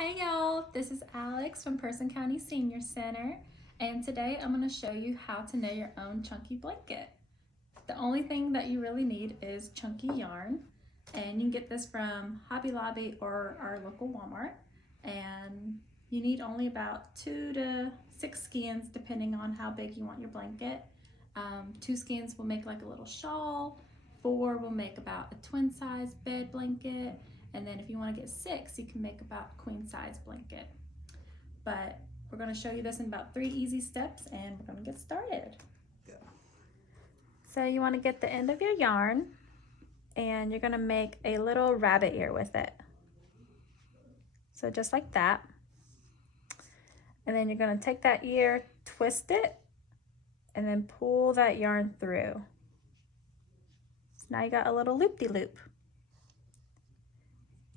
Hey y'all, this is Alex from Person County Senior Center, and today I'm going to show you how to knit your own chunky blanket. The only thing that you really need is chunky yarn, and you can get this from Hobby Lobby or our local Walmart, and you need only about 2 to 6 skeins depending on how big you want your blanket. 2 skeins will make like a little shawl, 4 will make about a twin size bed blanket, and then if you want to get 6, you can make about a queen size blanket. But we're going to show you this in about 3 easy steps, and we're going to get started. So you want to get the end of your yarn, and you're going to make a little rabbit ear with it. So just like that. And then you're going to take that ear, twist it, and then pull that yarn through. So now you got a little loop-de-loop.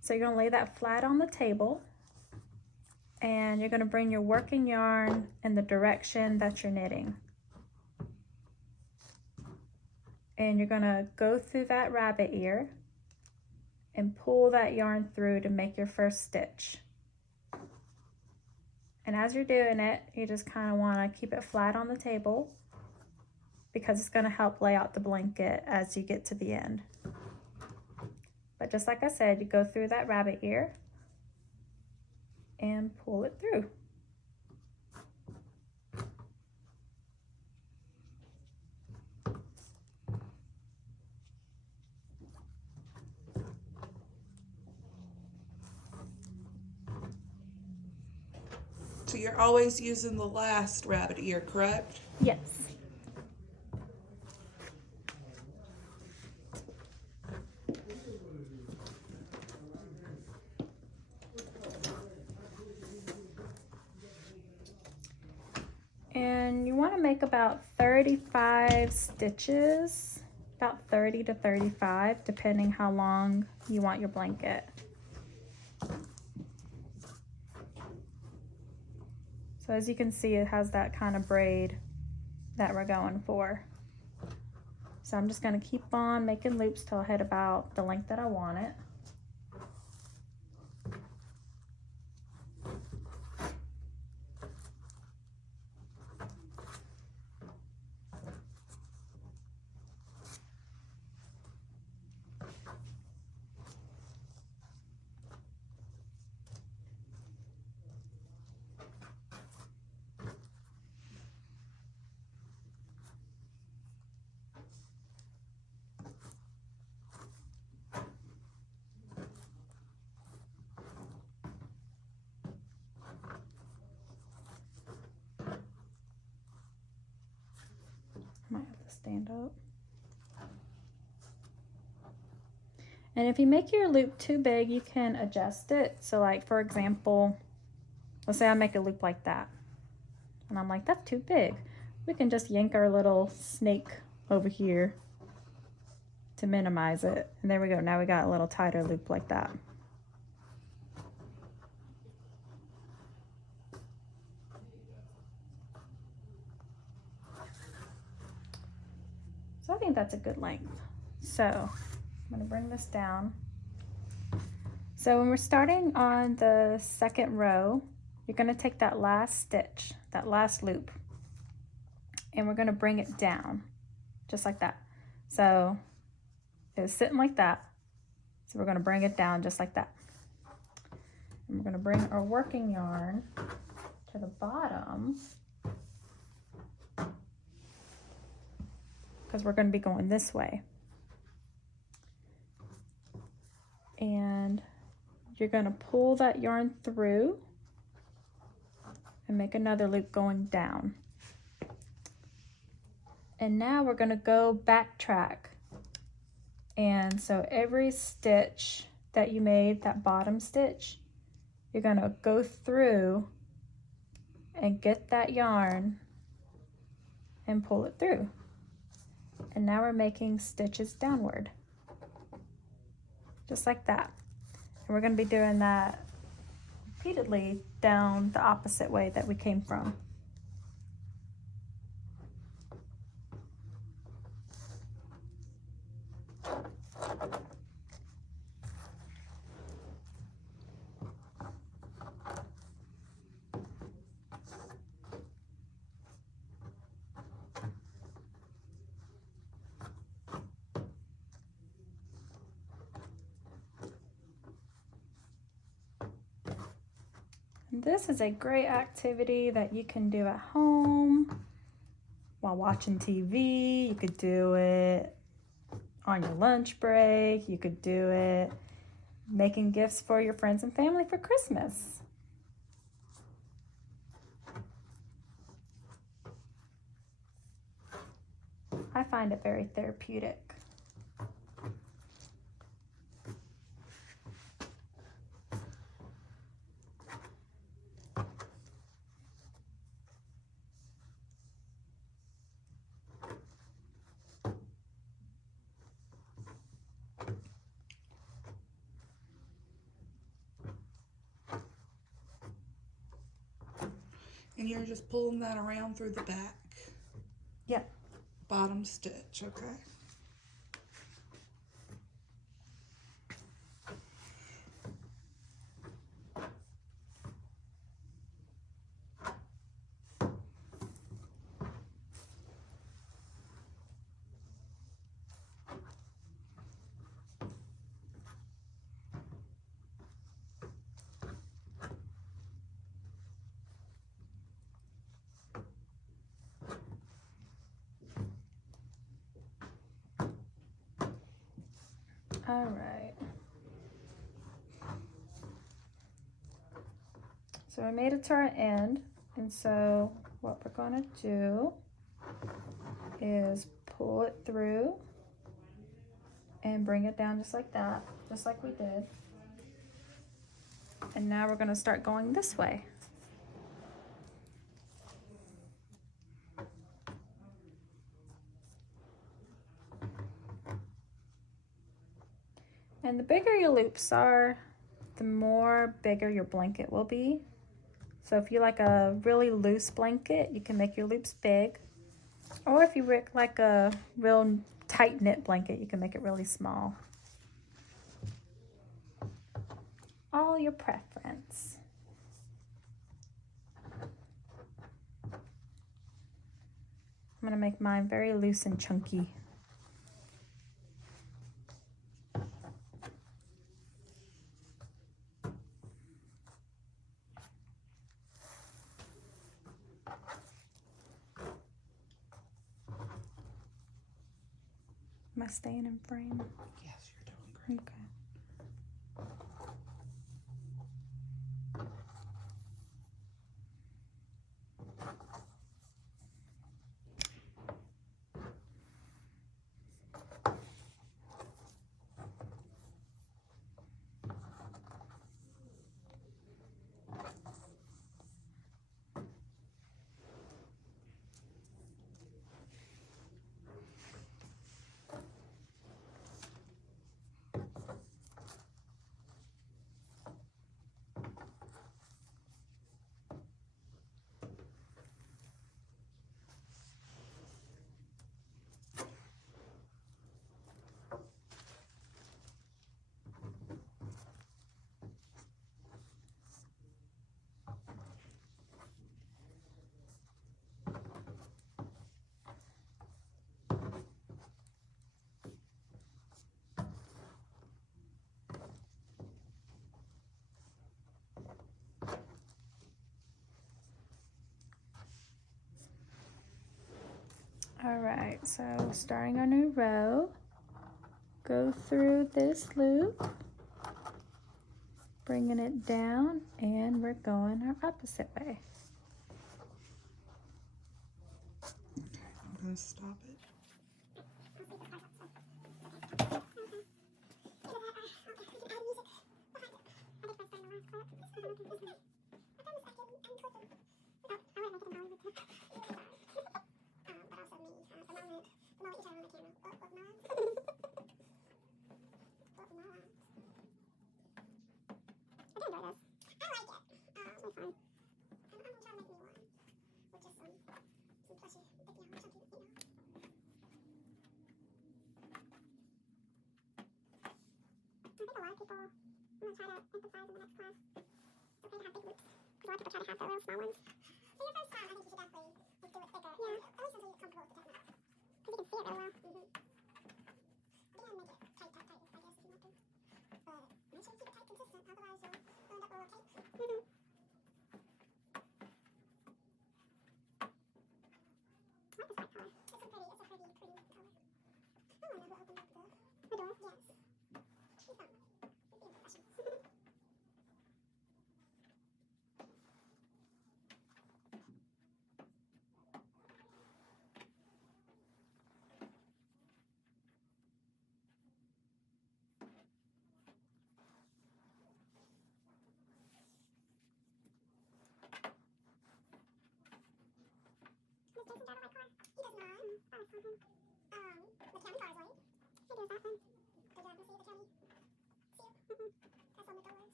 So you're going to lay that flat on the table, and you're going to bring your working yarn in the direction that you're knitting. And you're going to go through that rabbit ear and pull that yarn through to make your first stitch. And as you're doing it, you just kind of want to keep it flat on the table because it's going to help lay out the blanket as you get to the end. But just like I said, you go through that rabbit ear and pull it through. So you're always using the last rabbit ear, correct? Yes. And you want to make about 35 stitches, about 30 to 35, depending how long you want your blanket. So as you can see, it has that kind of braid that we're going for. So I'm just going to keep on making loops till I hit about the length that I want it. Might have to stand up. And if you make your loop too big, you can adjust it. So like, for example, let's say I make a loop like that. And I'm like, that's too big. We can just yank our little snake over here to minimize it. And there we go. Now we got a little tighter loop like that. So I think that's a good length. So I'm going to bring this down. So when we're starting on the second row, you're going to take that last stitch, that last loop, and we're going to bring it down just like that. So it was sitting like that. So we're going to bring it down just like that. And we're going to bring our working yarn to the bottom because we're going to be going this way. And you're going to pull that yarn through and make another loop going down. And now we're going to go backtrack. And so every stitch that you made, that bottom stitch, you're going to go through and get that yarn and pull it through. And now we're making stitches downward, just like that. And we're going to be doing that repeatedly down the opposite way that we came from. This is a great activity that you can do at home while watching TV. You could do it on your lunch break. You could do it making gifts for your friends and family for Christmas. I find it very therapeutic. And you're just pulling that around through the back. Yep. Bottom stitch, okay. All right. So we made it to our end, and so what we're going to do is pull it through and bring it down just like that, just like we did. And now we're going to start going this way. And the bigger your loops are, the more bigger your blanket will be. So if you like a really loose blanket, you can make your loops big. Or if you like a real tight knit blanket, you can make it really small. All your preference. I'm gonna make mine very loose and chunky. Am I staying in frame? Yes, you're doing great. Okay. All right, so starting our new row, go through this loop, bringing it down, and we're going our opposite way. I'm going to stop it.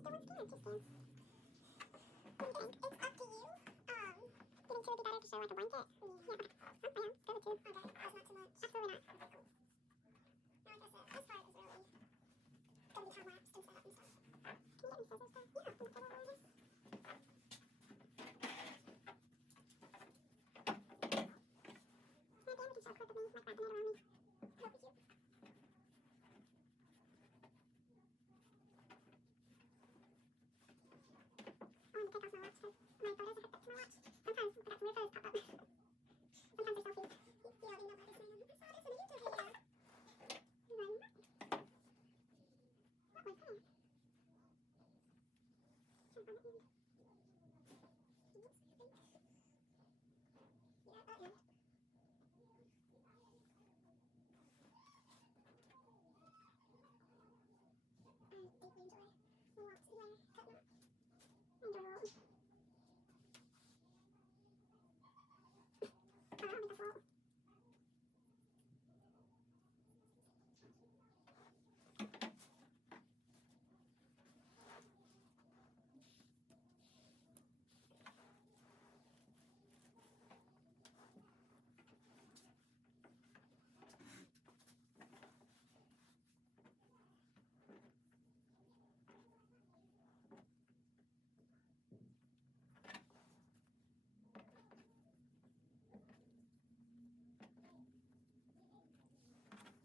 just do one scan, 2 scans. What do you think? It's up to you. You think 2 would be better to show like a blanket? Yeah, okay. Oh, yeah, go with 2. Okay, that's not too much. Absolutely not. Okay, cool. No, I guess this part is really gonna be time-lapsed and set up and stuff. Can you get me scissors, though? Yeah, can you get over this? Maybe we can show a clip of me, like, wrapping it around me. That would be cute. I want to take off my watch because my photos are hooked up to my watch. Sometimes I got some weird photos pop up. Sometimes they're selfies. You don't even know about this man. I saw this in a YouTube video. Run. What was that? Can't find it in. Oops, I think. Yeah, no. I deeply enjoy my walks anyway, cutting up. Enjoy the world. I don't think that's all. You excited for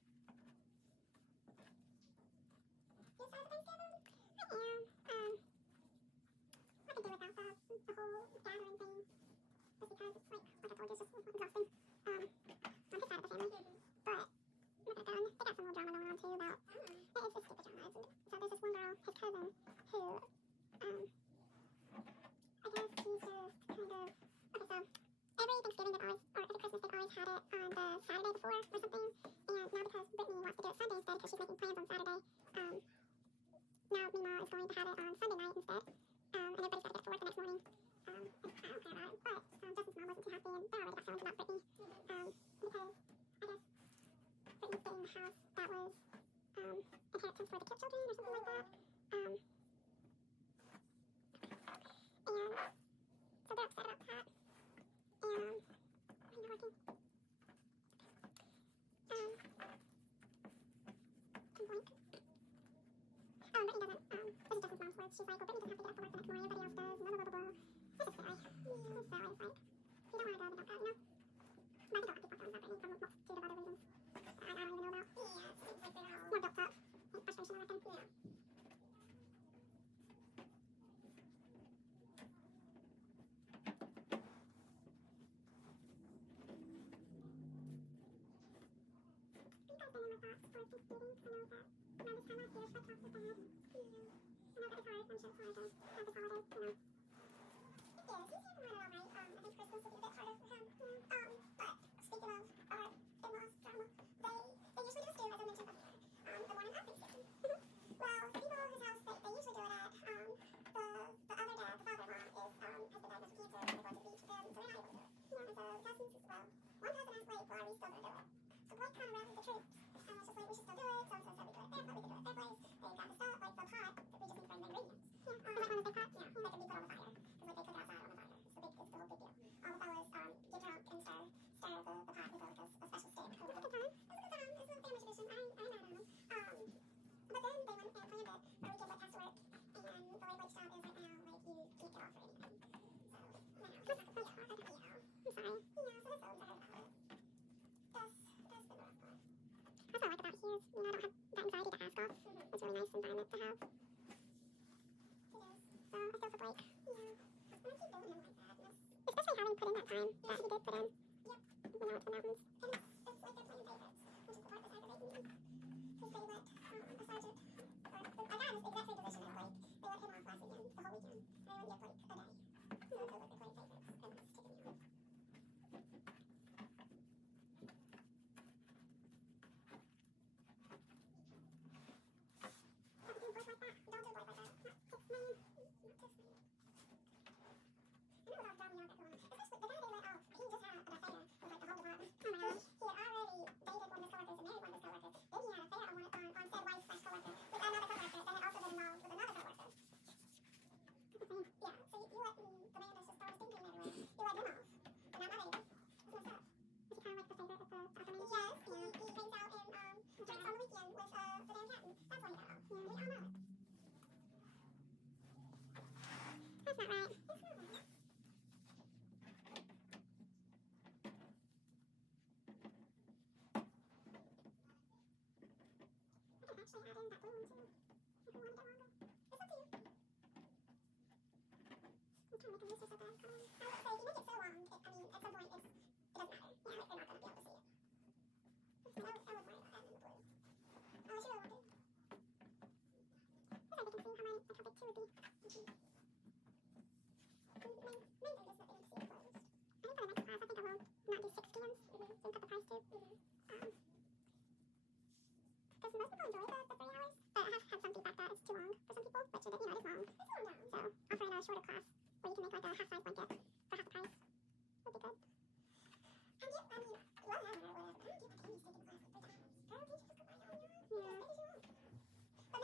Thanksgiving? I am. I could do without the whole gathering thing, just because it's like I told you, it's just exhausting. I'm just sad at the family, but look at them. They got some little drama going on too about it's just stupid drama. So there's this one girl, his cousin, who I guess he's just kind of okay. So every Thanksgiving they always, or every Christmas they always had it on the Saturday before or something, and now because Brittany wants to do it Sunday instead because she's making plans on Saturday. Now Mima is going to have it on Sunday night instead, and everybody's got to get to work the next morning. I don't care about it, but Justin's mom wasn't too happy, and they already got feelings about Brittany, because I guess Brittany's getting the house that was inheritance for the Kip children or something like that, and so they're upset about that, and I'm not working. Blink. Brittany doesn't, this is Justin's mom's words. She's like, well, Brittany doesn't have to get up for work the next morning, everybody else does, blah, blah, blah, blah. It's just silly. It's silly. It's like, if you don't want to go, then don't go, you know? But I think a lot of people are feelings about Brittany for a multitude of other reasons that I don't even know about. Yeah, it seems like they're all more built up. Like frustration, I reckon. Yeah. I think I've been in my thoughts for Thanksgiving, because I know that around this time last year, I talked with Dad. I know that it's hard. I'm sure it's hard to have this holiday, you know. It is. He's handling it all right. I think Christmas will be a bit harder for him. But speaking of our in-laws drama, they usually do a stew, as I mentioned before, the morning of Thanksgiving. Well, the people whose house they usually do it at, the other dad, the father-in-law, has been diagnosed with cancer and they're going to the beach with them, so they're not able to do it. You know, and so the cousins as well. One cousin asked Blake, well, are we still going to do it? So Blake kind of rallied the troops, and was just like, we should still do it. So-and-so said we could do it their place, we could do it their place. They got the stuff, like the pot, but we just need to bring the ingredients. Yeah, like one of their pots, yeah, they can be put on the fire, because like they cook outside on the fire. It's the whole big deal. All the fellas get drunk and stir the pot with like a special stick. It was a good time. It's a family tradition. I ain't mad at them. But then they went and planned it for a weekend that passed work, and the language job is right now, like, you can't get off for anything. So, now, it's like, I'm sorry. You know, so that's so sad about it. That's been a rough part. That's what I like about here is, you know, I don't have that anxiety to ask off. It's a really nice environment to have. It is. So, I feel for Blake. Yeah. And I keep building him like that. Especially having put in that time that he did put in. Yep. When I went to the mountains. And it's like they're playing favorites, which is the part that's aggravating me. Because they let a sergeant, or a guy in the exact same position as Blake, they let him off last weekend, the whole weekend. And they would give Blake a day. So it feels like they're playing favorites, and it's ticking me off. Don't do boys like that. Don't do boys like that. Not text me. Not text me. I know without driving out that going on. Especially the guy they let off, he just had an affair with like the whole department. Oh my gosh. He had already dated one of his coworkers and married one of his coworkers. Then he had an affair on potentially add in that blue one too, if we wanted it longer. It's up to you. I'm trying to make a noose or something. I would say if you make it so long, at some point it doesn't matter. Yeah, like they're not going to be able to see it. I would worry about adding in the blue. Oh, she really won't do. Looks like they can see how big 2 would be. Maybe just what they need to see it closed. I think for the next class, I think I will not do 6 scans. You can cut the price too. Because most people enjoy the 3 hours, but I have had some feedback that it's too long for some people, which it is long. It's long down. So offering a shorter class where you can make like a half-size blanket for half the price would be good. And yeah, I mean, well, I don't know whatever. I don't get my Amy's taking the class like 3 times. Girl, can't you just go buy your own yarn? Yeah. As big as you want. But maybe, well, I think I think about it as myself.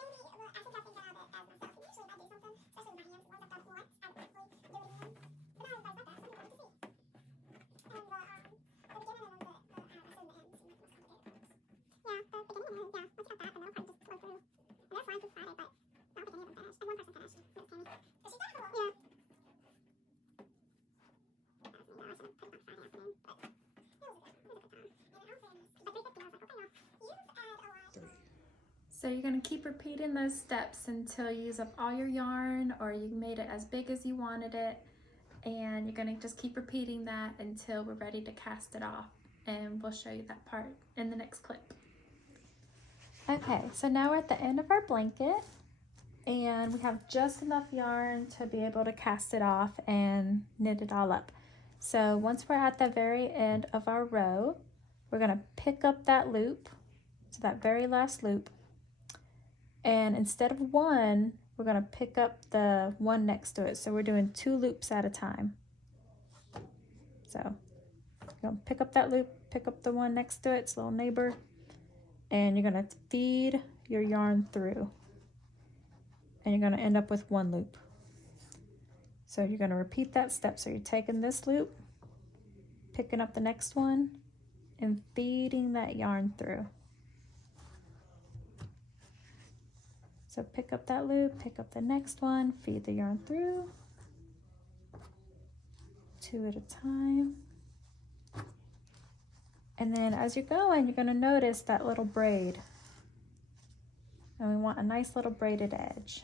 And usually if I do something, especially with my hands, once I've done it once, I won't really do it again. But not everybody's like that. Some people like to see. And the beginning and then I assume the end seem like the most complicated parts. Yeah, the beginning and end, yeah. Once you got that, the middle part just flow through. And they're flying through Friday, but not think any of them finished. And one person finished. It was Tammy. So she's done a couple. Yeah. That was me though. I should have put it on Friday afternoon. But it was a good time. And in all fairness, by 3:50 I was like, okay, now you've had a lot. 3. So you're going to keep repeating those steps until you use up all your yarn or you made it as big as you wanted it. And you're going to just keep repeating that until we're ready to cast it off. And we'll show you that part in the next clip. Okay, so now we're at the end of our blanket. And we have just enough yarn to be able to cast it off and knit it all up. So once we're at the very end of our row, we're going to pick up that loop, so that very last loop. And instead of 1, we're going to pick up the one next to it. So we're doing 2 loops at a time. So you're going to pick up that loop, pick up the one next to it, its little neighbor, and you're going to feed your yarn through. And you're going to end up with 1 loop. So you're going to repeat that step. So you're taking this loop, picking up the next one, and feeding that yarn through. So pick up that loop, pick up the next one, feed the yarn through, 2 at a time. And then as you're going, you're going to notice that little braid. And we want a nice little braided edge.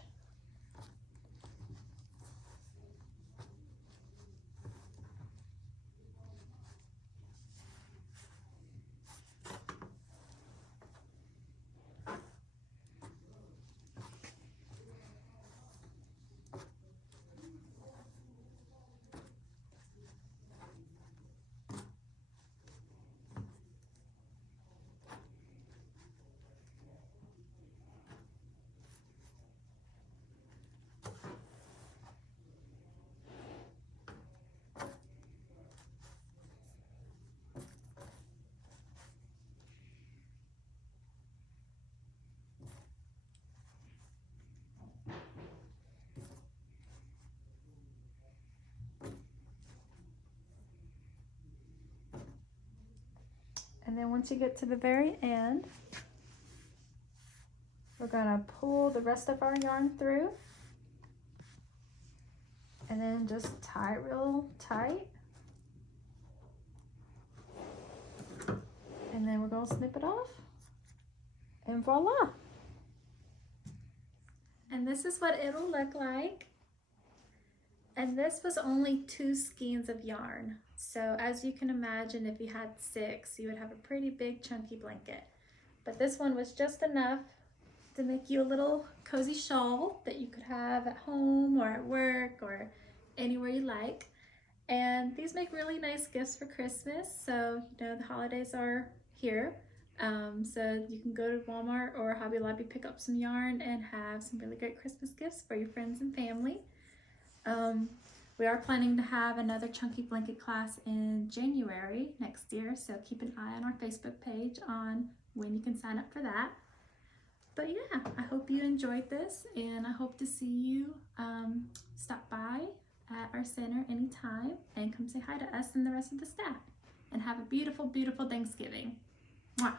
And then once you get to the very end, we're going to pull the rest of our yarn through and then just tie it real tight. And then we're going to snip it off and voila. And this is what it'll look like. And this was only 2 skeins of yarn. So as you can imagine, if you had 6, you would have a pretty big chunky blanket. But this one was just enough to make you a little cozy shawl that you could have at home or at work or anywhere you like. And these make really nice gifts for Christmas. So, you know, the holidays are here. So you can go to Walmart or Hobby Lobby, pick up some yarn and have some really great Christmas gifts for your friends and family. We are planning to have another chunky blanket class in January next year, so keep an eye on our Facebook page on when you can sign up for that. But yeah, I hope you enjoyed this, and I hope to see you stop by at our center anytime and come say hi to us and the rest of the staff. And have a beautiful, beautiful Thanksgiving. Mwah.